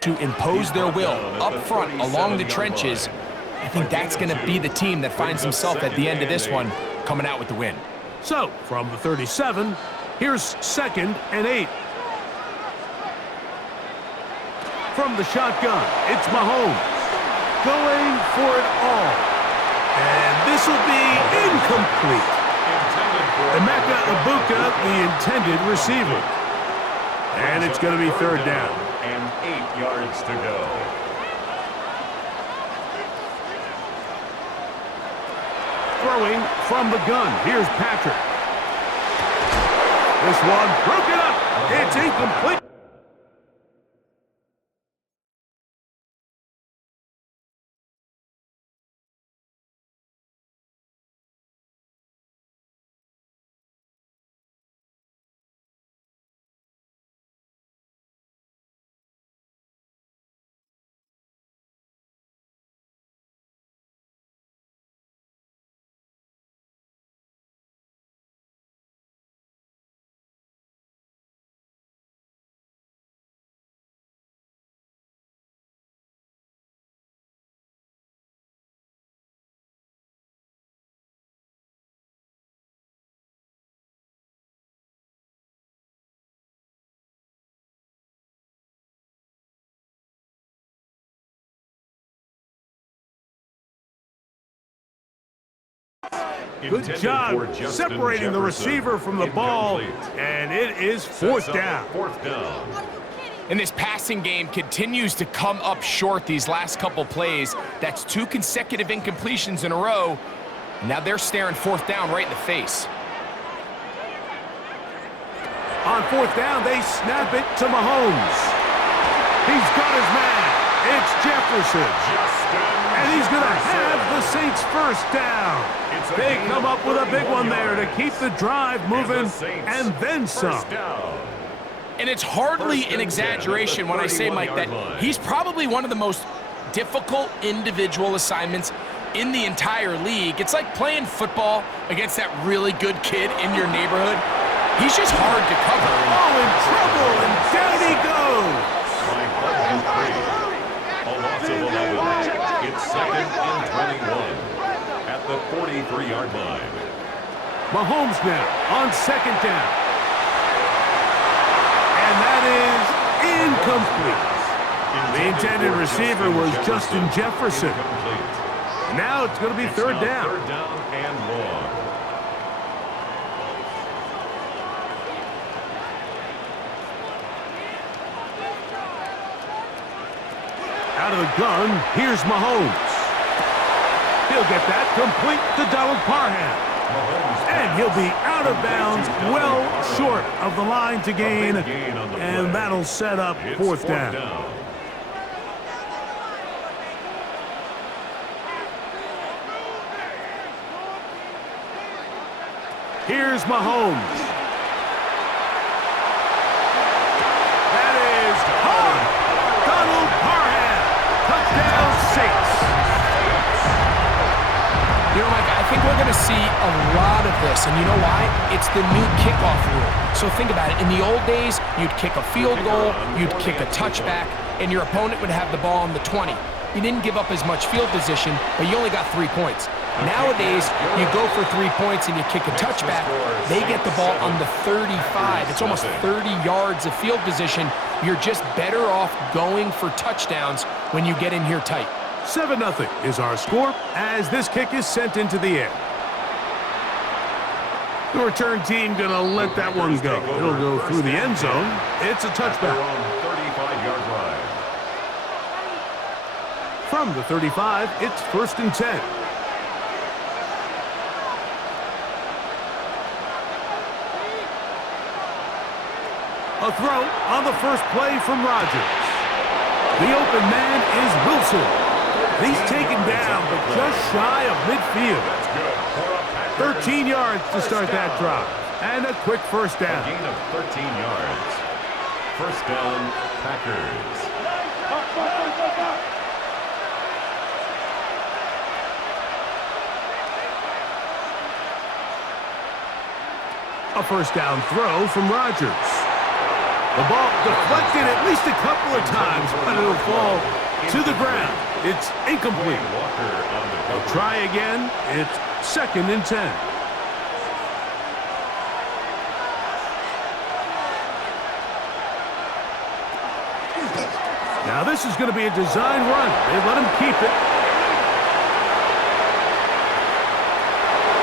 to impose their will up front along the trenches, I think that's going to be the team that finds himself at the end of this one coming out with the win. So, from the 37, here's 2nd and 8. From the shotgun, it's Mahomes. Going for it all. And this will be incomplete. Emeka Ibuka, the intended receiver. And it's going to be 3rd down. And 8 yards to go. Throwing from the gun. Here's Patrick. This one broken up. It's incomplete. Good job separating the receiver from the ball, and it is 4th down. And this passing game continues to come up short these last couple plays. That's 2 consecutive incompletions in a row. Now they're staring 4th down right in the face. On 4th down, they snap it to Mahomes. He's got his man. It's Jefferson. And he's going to have the Saints' 1st down. They come up with a big one there to keep the drive moving, and then some. And it's hardly an exaggeration when I say, Mike, that he's probably one of the most difficult individual assignments in the entire league. It's like playing football against that really good kid in your neighborhood. He's just hard to cover. Oh, in trouble, and down he goes. A loss of 11. It's 2nd and 21 at the 43-yard line. Mahomes now on 2nd down. And that is incomplete. The intended receiver was Justin Jefferson. Now it's going to be 3rd down. 3rd down and long. Out of the gun, here's Mahomes. He'll get that complete to Donald Parham. And he'll be out of bounds, well short of the line to gain. And that'll set up 4th down. Here's Mahomes. That is hard. Donald Parham. Touchdown Saints. You know, Mike, I think we're going to see a lot of this, and you know why? It's the new kickoff rule. So think about it. In the old days, you'd kick a field goal, you'd kick a touchback, and your opponent would have the ball on the 20. You didn't give up as much field position, but you only got 3 points. Nowadays, you go for 3 points and you kick a touchback. They get the ball on the 35. It's almost 30 yards of field position. You're just better off going for touchdowns when you get in here tight. 7-0 is our score as this kick is sent into the air. The return team going to let that one go. It'll go through the end zone. It's a touchback. 35-yard line. From the 35, it's 1st and 10. A throw on the first play from Rodgers. The open man is Wilson. He's taken down, but just shy of midfield. 13 yards to start that drive. And a quick 1st down. A gain of 13 yards. 1st down, Packers. A 1st down throw from Rodgers. The ball deflected at least a couple of times, but it'll fall to the ground. It's incomplete. They'll try again. It's 2nd and 10. Now this is going to be a design run. They let him keep it.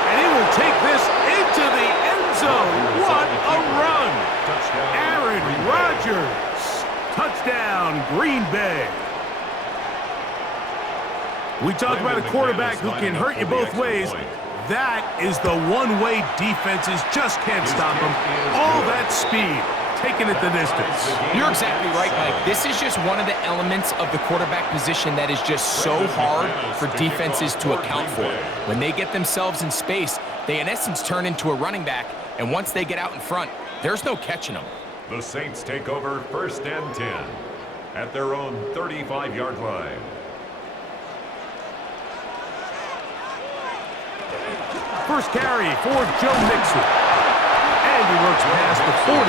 And he will take this into the end zone. What a run! Aaron Rodgers. Touchdown, Green Bay. We talk about a quarterback who can hurt you both ways. That is the one-way defenses just can't stop him. All that speed, taking it the distance. You're exactly right, Mike. This is just one of the elements of the quarterback position that is just so hard for defenses to account for. When they get themselves in space, they in essence turn into a running back, and once they get out in front, there's no catching them. The Saints take over 1st and 10 at their own 35-yard line. First carry for Joe Mixon. And he works past the 40,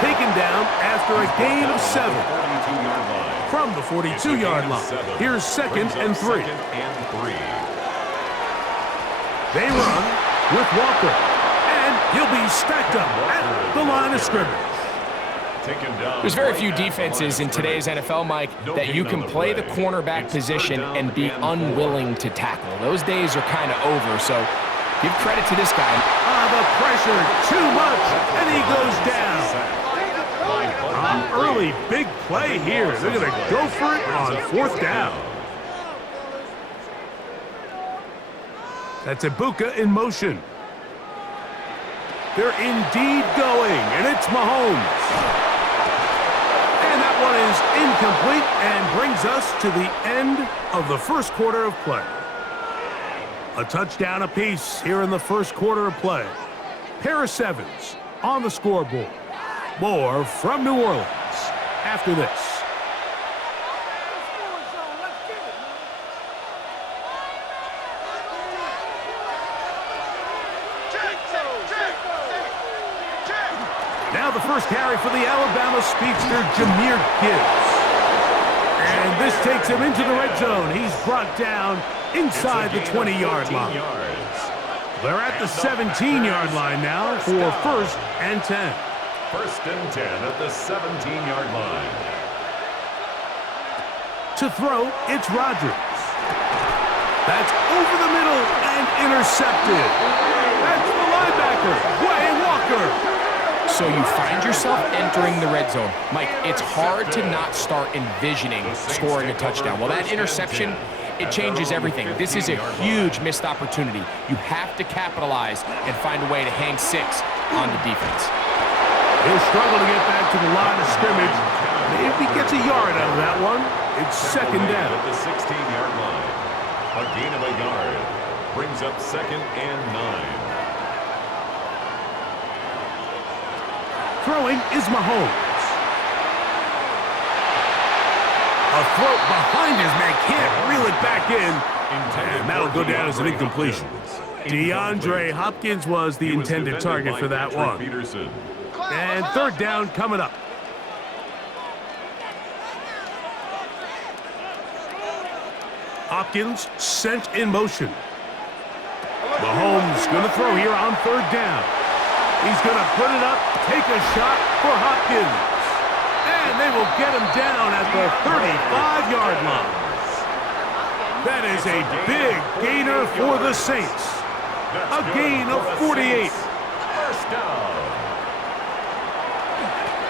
taken down after a gain of 7. From the 42-yard line. Here's 2nd and 3. They run with Walker. And he'll be stacked up at the line of scrimmage. There's very few defenses in today's NFL, Mike, that you can play the cornerback position and be unwilling to tackle. Those days are kind of over, so give credit to this guy. The pressure, too much, and he goes down. Early big play here. They're going to go for it on 4th down. That's Ibuka in motion. They're indeed going, and it's Mahomes. And that one is incomplete and brings us to the end of the first quarter of play. A touchdown apiece here in the first quarter of play. Pair of 7s on the scoreboard. More from New Orleans after this. Now the first carry for the Alabama speedster, Jahmyr Gibbs. And this takes him into the red zone. He's brought down inside the 20-yard line. They're at the 17-yard line now for 1st and 10. 1st and 10 at the 17-yard line. To throw, it's Rodgers. That's over the middle and intercepted. That's the linebacker, Quay Walker. So you find yourself entering the red zone. Mike, it's hard to not start envisioning scoring a touchdown. Well, that interception, it changes everything. This is a huge missed opportunity. You have to capitalize and find a way to hang 6 on the defense. He'll struggle to get back to the line of scrimmage. If he gets a yard out of that one, it's 2nd down. At the 16-yard line. A gain of a yard brings up 2nd and 9. Throwing is Mahomes. A throw behind his man, can't reel it back in. And that'll go down as an incompletion. DeAndre Hopkins was the intended target for that one. And 3rd down coming up. Hopkins sent in motion. Mahomes going to throw here on 3rd down. He's going to put it up, take a shot for Hopkins. And they will get him down at the 35-yard line. That is a big gainer for the Saints. A gain of 48. First down.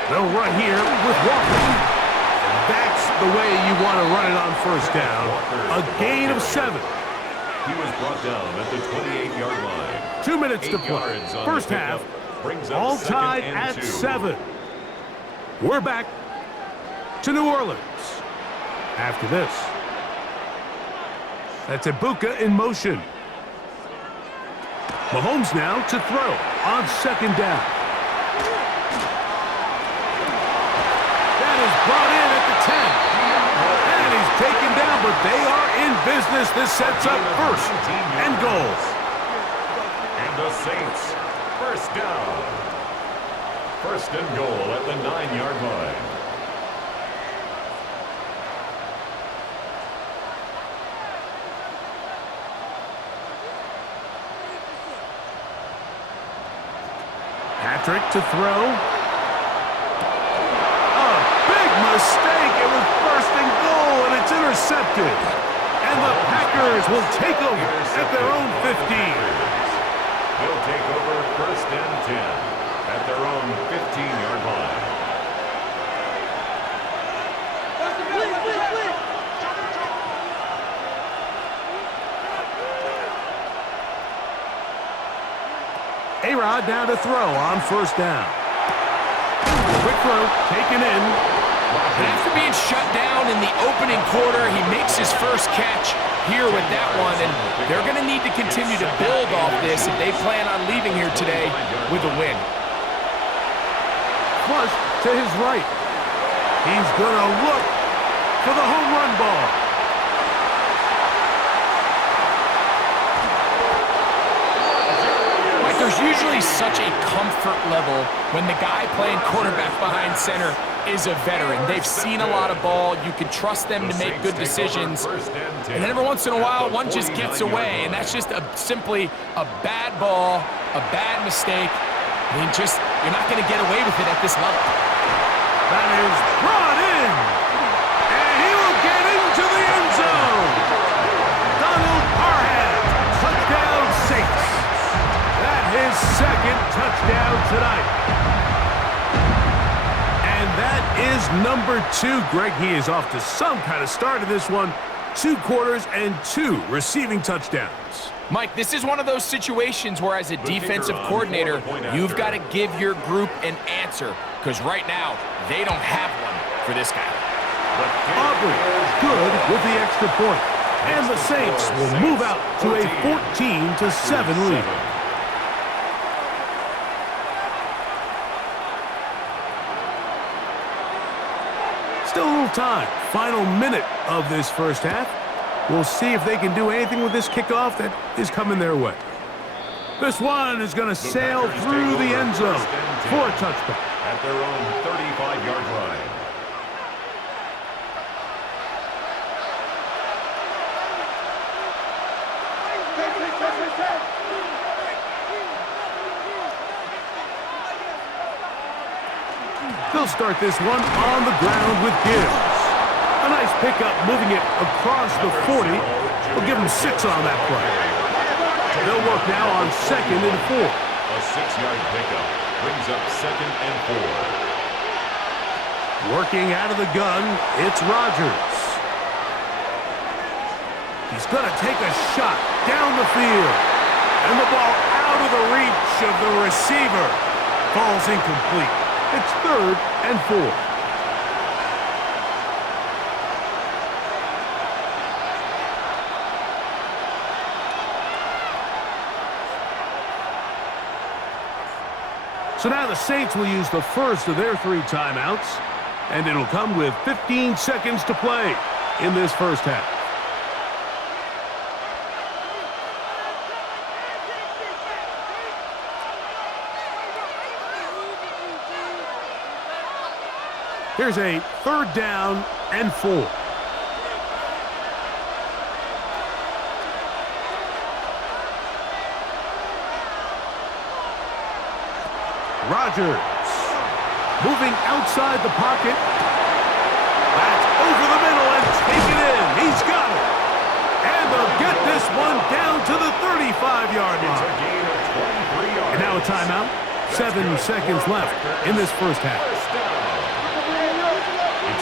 They'll run here with Walker. And that's the way you want to run it on 1st down. A gain of 7. He was brought down at the 28-yard line. 2 minutes to play. First half. All tied at 7. We're back to New Orleans after this. That's Ibuka in motion. Mahomes now to throw on 2nd down. That is brought in at the 10. And he's taken down, but they are in business. This sets up 1st and goal. And the Saints, 1st down. First and goal at the 9-yard line. Patrick to throw. A big mistake. It was first and goal, and it's intercepted. And the Packers will take over at their own 15. They'll take over first and 10 at their own 15-yard line. A-Rod now to throw on first down. Quick throw, taken in. And after being shut down in the opening quarter, he makes his first catch here with that one, and they're going to need to continue to build off this if they plan on leaving here today with a win. Flush to his right. He's going to look for the home run ball. Like, there's usually such a comfort level when the guy playing quarterback behind center is a veteran. They've seen a lot of ball. You can trust them to make good decisions. And then every once in a while, one just gets away, and that's just simply a bad ball, a bad mistake. I mean, you're not going to get away with it at this level. That is brought in, and he will get into the end zone. Donald Parham, touchdown Saints. That's his second touchdown tonight. And that is number 2. Greg, he is off to some kind of start in this one. 2 quarters and 2 receiving touchdowns. Mike, this is one of those situations where as a defensive coordinator, you've got to give your group an answer, because right now, they don't have one for this guy. Aubrey, good with the extra point. And the Saints will move out to a 14-7 lead. Still a little time. Final minute of this first half. We'll see if they can do anything with this kickoff that is coming their way. This one is going to sail through the end zone for a touchdown. At their own 35-yard line. They'll start this one on the ground with Gibbs. A nice pickup, moving it across the 40. We'll give them 6 on that play. They'll work now on 2nd and 4. A 6-yard pickup brings up 2nd and 4. Working out of the gun, it's Rodgers. He's going to take a shot down the field. And the ball out of the reach of the receiver. Falls incomplete. It's 3rd and 4. So now the Saints will use the first of their 3 timeouts, and it'll come with 15 seconds to play in this first half. Here's a 3rd down and 4. Rodgers moving outside the pocket. That's over the middle and taken in. He's got it. And they'll get this one down to the 35-yard line. And now a timeout. 7 seconds left in this first half. It's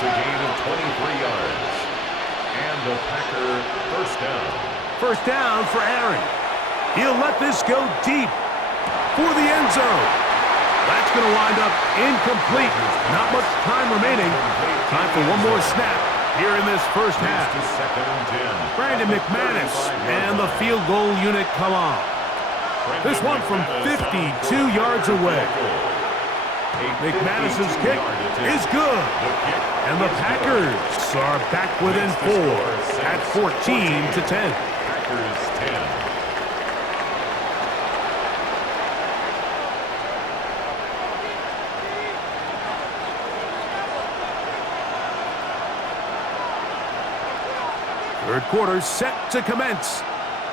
a gain of 23 yards. And the Packer first down. First down for Aaron. He'll let this go deep for the end zone. That's going to wind up incomplete. Not much time remaining. Time for one more snap here in this first half. Brandon McManus and the field goal unit come on. This one from 52 yards away. McManus's kick is good. And the Packers are back within 4 at 14-10. Packers 10. Third quarter set to commence.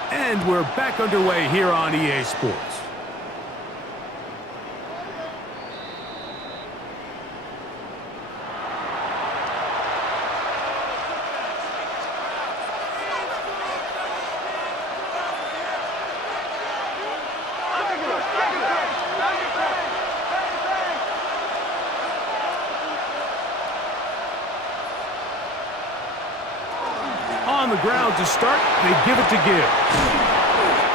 And we're back underway here on EA Sports. On the ground to start, they give it to Gibbs.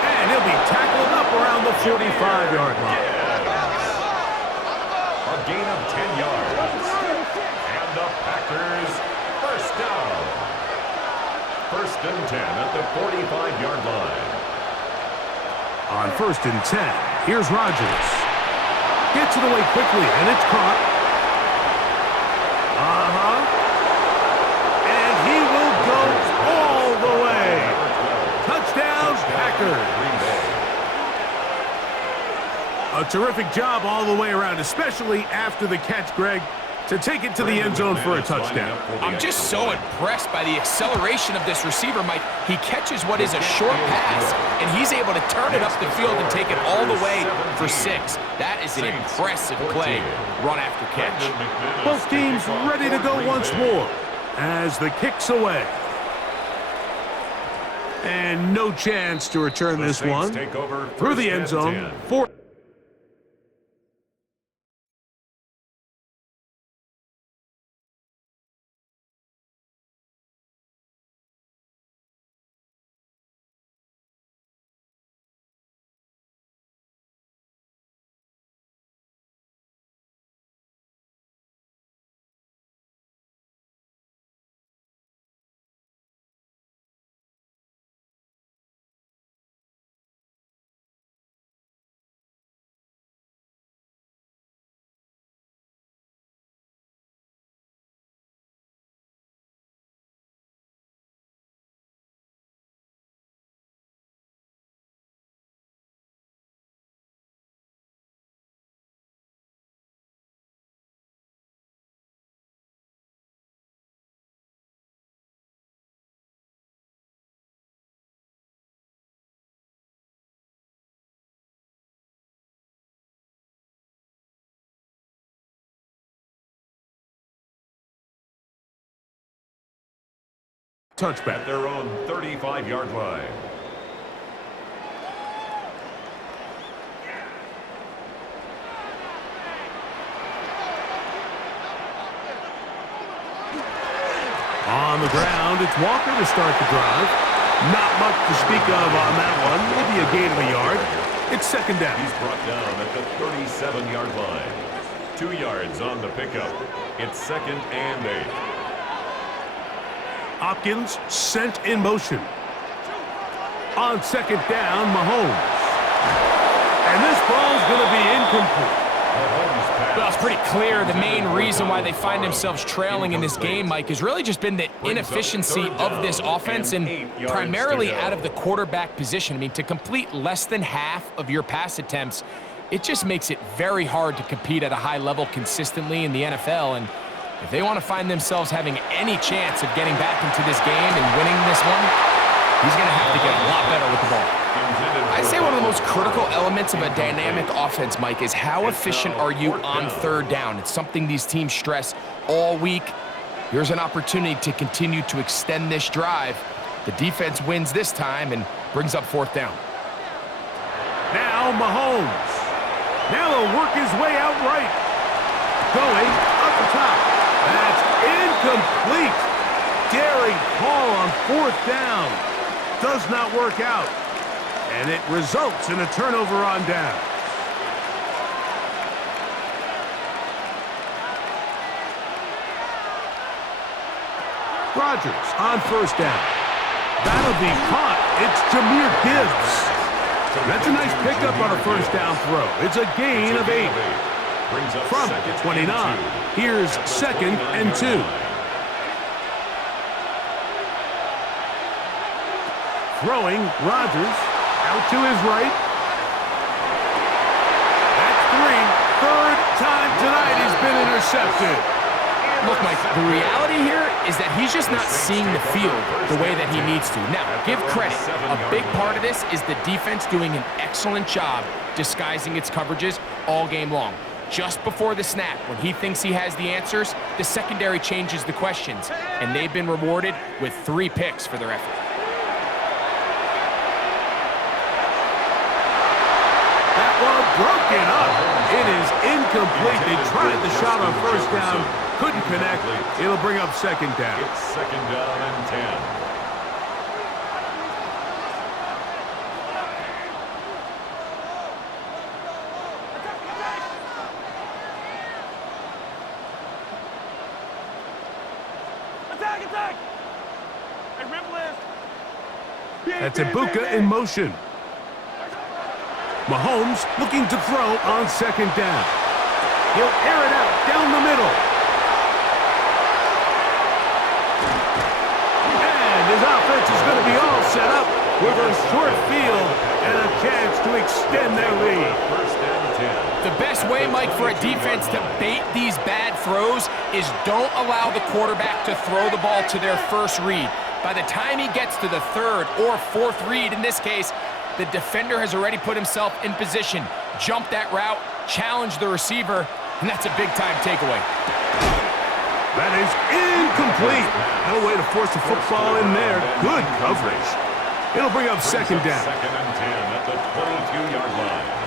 And he'll be tackled up around the 45-yard line. A gain of 10 yards. And the Packers first down. First and 10 at the 45-yard line. On first and 10, here's Rodgers. Gets it away quickly, and it's caught. And he will go all the way. Touchdown, Packers. A terrific job all the way around, especially after the catch, Greg, to take it to the end zone for a touchdown. I'm just so impressed by the acceleration of this receiver, Mike. He catches what is a short pass, and he's able to turn it up the field and take it all the way for 6. That is an impressive play, run after catch. Both teams ready to go once more as the kick's away. And no chance to return this one through the end zone for... touchback. At their own 35-yard line. On the ground, it's Walker to start the drive. Not much to speak of on that one. Maybe a gain of a yard. It's second down. He's brought down at the 37-yard line. 2 yards on the pickup. It's second and 8. Hopkins sent in motion. On second down, Mahomes. And this ball's going to be incomplete. Well, it's pretty clear the main reason why they find themselves trailing in this game, Mike, has really just been the inefficiency of this offense and primarily out of the quarterback position. I mean, to complete less than half of your pass attempts, it just makes it very hard to compete at a high level consistently in the NFL. And if they want to find themselves having any chance of getting back into this game and winning this one, he's going to have to get a lot better with the ball. I say one of the most critical elements of a dynamic offense, Mike, is how efficient are you on third down. It's something these teams stress all week. Here's an opportunity to continue to extend this drive. The defense wins this time and brings up fourth down. Now Mahomes. Now he'll work his way out right. Going up the top. That's incomplete. Daring call on fourth down. Does not work out. And it results in a turnover on down. Rodgers on first down. That'll be caught. It's Jahmyr Gibbs. That's a nice pickup on a first down throw. It's a gain of 8. From the 29, here's second and 2. Throwing, Rodgers. Out to his right. That's 3. Third time tonight he's been intercepted. Look, Mike, the reality here is that he's just not seeing the field the way that he needs to. Now, give credit. A big part of this is the defense doing an excellent job disguising its coverages all game long. Just before the snap, when he thinks he has the answers, the secondary changes the questions, and they've been rewarded with 3 picks for their effort. That one broken up. It is incomplete. They tried the shot on first down, couldn't connect. It'll bring up second down. It's second down and 10. That's Ibuka in motion. Mahomes looking to throw on second down. He'll air it out down the middle. And his offense is going to be all set up with a short field and a chance to extend their lead. First and 10. The best way, Mike, for a defense to bait these bad throws is don't allow the quarterback to throw the ball to their first read. By the time he gets to the third or fourth read, in this case, the defender has already put himself in position, jump that route, challenge the receiver, and that's a big-time takeaway. That is incomplete. No way to force the football in there. Good coverage. It'll bring up second down. Second and 10 at the 22-yard line.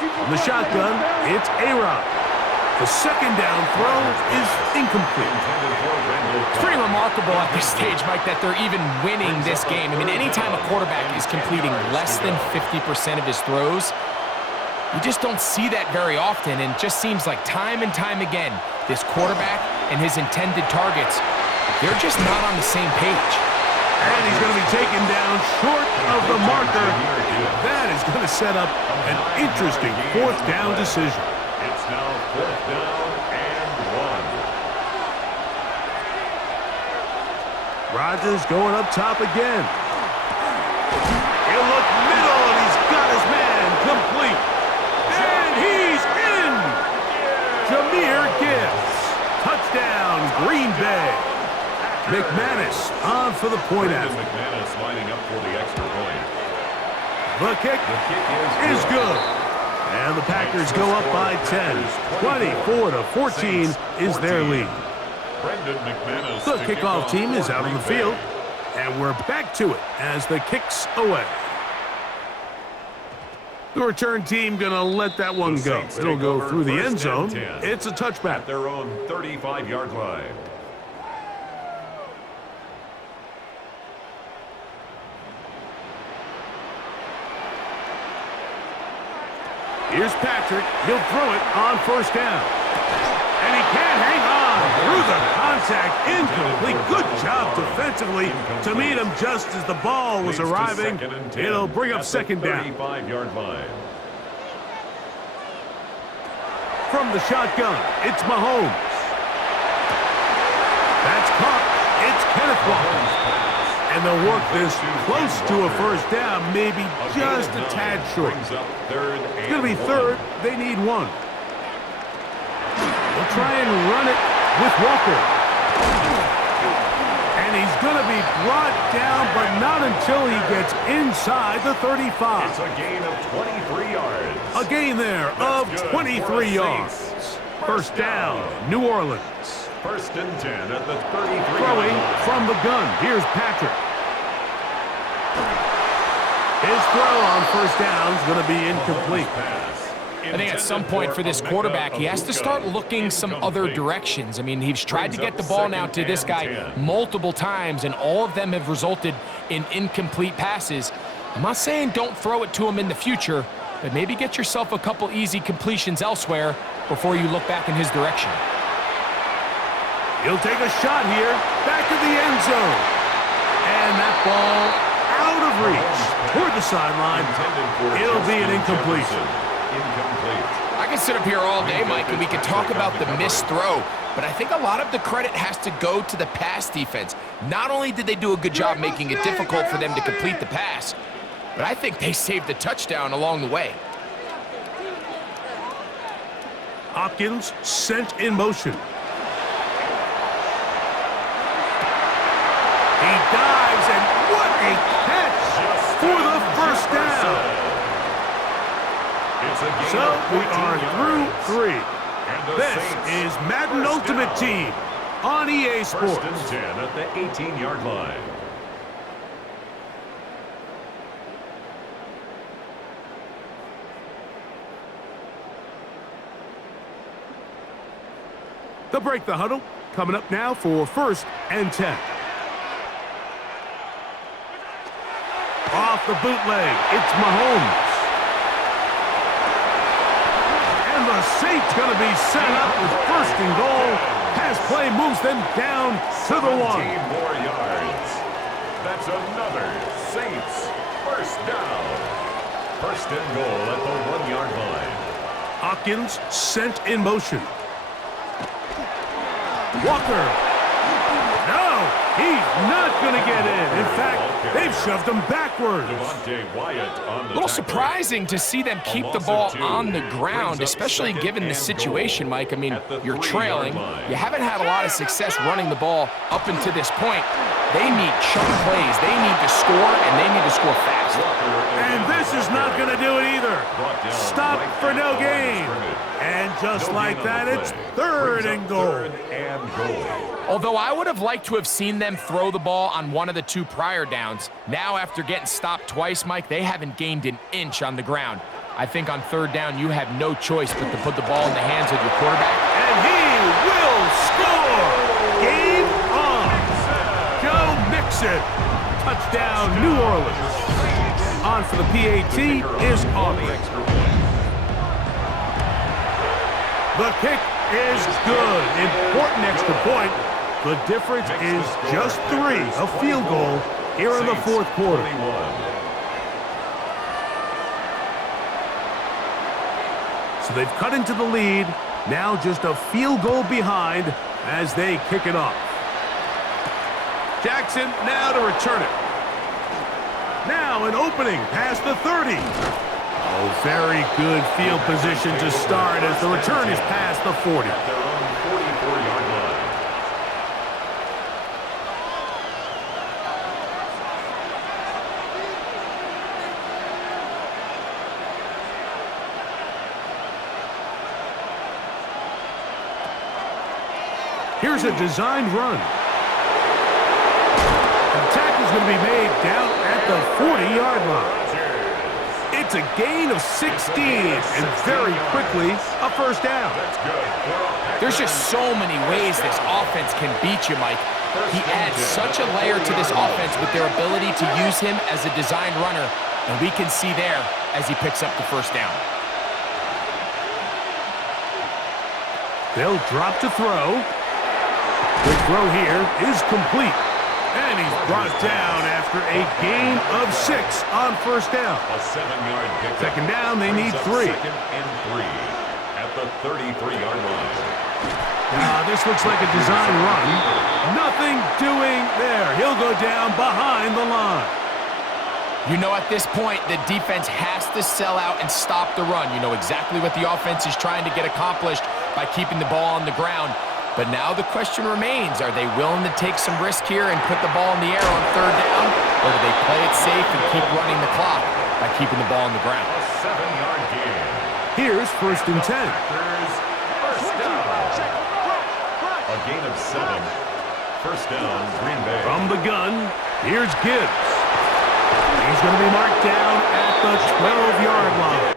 From the shotgun, it's A-Rod. The second down throw is incomplete. It's pretty remarkable at this stage, Mike, that they're even winning this game. I mean, anytime a quarterback is completing less than 50% of his throws, you just don't see that very often, and it just seems like time and time again, this quarterback and his intended targets, they're just not on the same page. And he's going to be taken down short of the marker. That is going to set up an interesting fourth down decision. It's now fourth down and 1. Rodgers going up top again. He'll look middle, and he's got his man complete. And he's in! Jahmyr Gibbs. Touchdown, Green Bay. McManus on for the point after. McManus lining up for the extra point. The kick is good. And the Packers go up by 10. 24-14 is their lead. The kickoff team is out on the field. And we're back to it as the kick's away. The return team going to let that one go. It'll go through the end zone. It's a touchback. At their own 35-yard line. Here's Patrick. He'll throw it on first down. And he can't hang on through the contact. Incomplete. Good job defensively to meet him just as the ball was arriving. It'll bring up second down. 35-yard line. From the shotgun, it's Mahomes. That's caught. It's Kenneth Walker. And they'll work this close to a first down, maybe just a tad short. It's going to be third. They need one. They'll try and run it with Walker. And he's going to be brought down, but not until he gets inside the 35. It's a gain of 23 yards. A gain there of 23 yards. First down, New Orleans. First and 10 at the 33. Throwing from the gun. Here's Patrick. His throw on first down is going to be incomplete. I think at some point for this quarterback, he has to start looking some other directions. I mean, he's tried to get the ball now to this guy multiple times, and all of them have resulted in incomplete passes. I'm not saying don't throw it to him in the future, but maybe get yourself a couple easy completions elsewhere before you look back in his direction. He'll take a shot here, back to the end zone. And that ball out of reach. toward the sideline. It'll be an incompletion. I can sit up here all day, Mike, and we can talk about the missed throw, but I think a lot of the credit has to go to the pass defense. Not only did they do a good job making it difficult for them to complete the pass, but I think they saved the touchdown along the way. Hopkins sent in motion. He dives, and what a catch for the first down. So we are through 3. This is Madden Ultimate Team on EA Sports. First and 10 at the 18-yard line. They'll break the huddle. Coming up now for first and 10. Off the bootleg, it's Mahomes. And the Saints going to be set up with first and goal. Pass play moves them down to the 1. 17 more yards. That's another Saints first down. First and goal at the 1-yard line. Hopkins sent in motion. Walker. No, he's not going to get in. In fact, they've shoved him backwards. A little surprising to see them keep the ball on the ground, especially given the situation, Mike. I mean, you're trailing. You haven't had a lot of success running the ball up until this point. They need chunk plays. They need to score, and they need to score fast. And this is not going to do it either. Stop for no gain. And just like that, it's third and goal. Although I would have liked to have seen them throw the ball on one of the 2 prior downs, now after getting stopped twice, Mike, they haven't gained an inch on the ground. I think on third down, you have no choice but to put the ball in the hands of your quarterback. And he will score. Game on. Joe Mixon. Touchdown, New Orleans. On for the PAT is Aubrey. The kick is good. Important extra point. The difference is just 3, a field goal here in the 4th quarter. So they've cut into the lead. Now just a field goal behind as they kick it off. Jackson now to return it. Now an opening past the 30. Oh, very good field position to start as the return is past the 40. At their own 44-yard line. Here's a designed run. The tackle is going to be made down at the 40-yard line. It's a gain of 16, and very quickly, a first down. There's just so many ways this offense can beat you, Mike. He adds such a layer to this offense with their ability to use him as a designed runner, and we can see there as he picks up the first down. They'll drop to throw. The throw here is complete. And he's brought down after a gain of 6 on first down. A 7-yard pickup. Second down, they need 3. Second and 3 at the 33-yard line. This looks like a design run. Nothing doing there. He'll go down behind the line. You know, at this point, the defense has to sell out and stop the run. You know exactly what the offense is trying to get accomplished by keeping the ball on the ground. But now the question remains, are they willing to take some risk here and put the ball in the air on third down? Or do they play it safe and keep running the clock by keeping the ball on the ground? A 7-yard gain. Here's first and 10. First down. A gain of 7. First down, Green Bay. From the gun, here's Gibbs. He's going to be marked down at the 12-yard line.